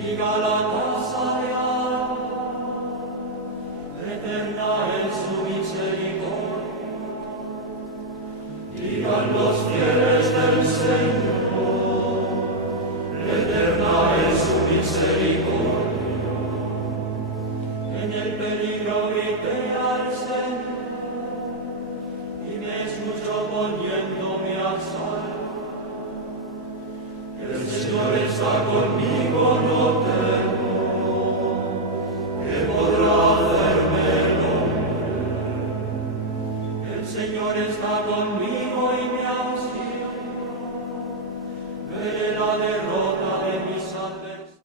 diga la casa real, eterna es su misericordia. Digan los fieles del Señor, eterna es su misericordia. En el peligro grité al Señor, y me escuchó poniéndome a salvo. El Señor está conmigo, no temo, ¿qué podrá hacerme el hombre? El Señor está conmigo y me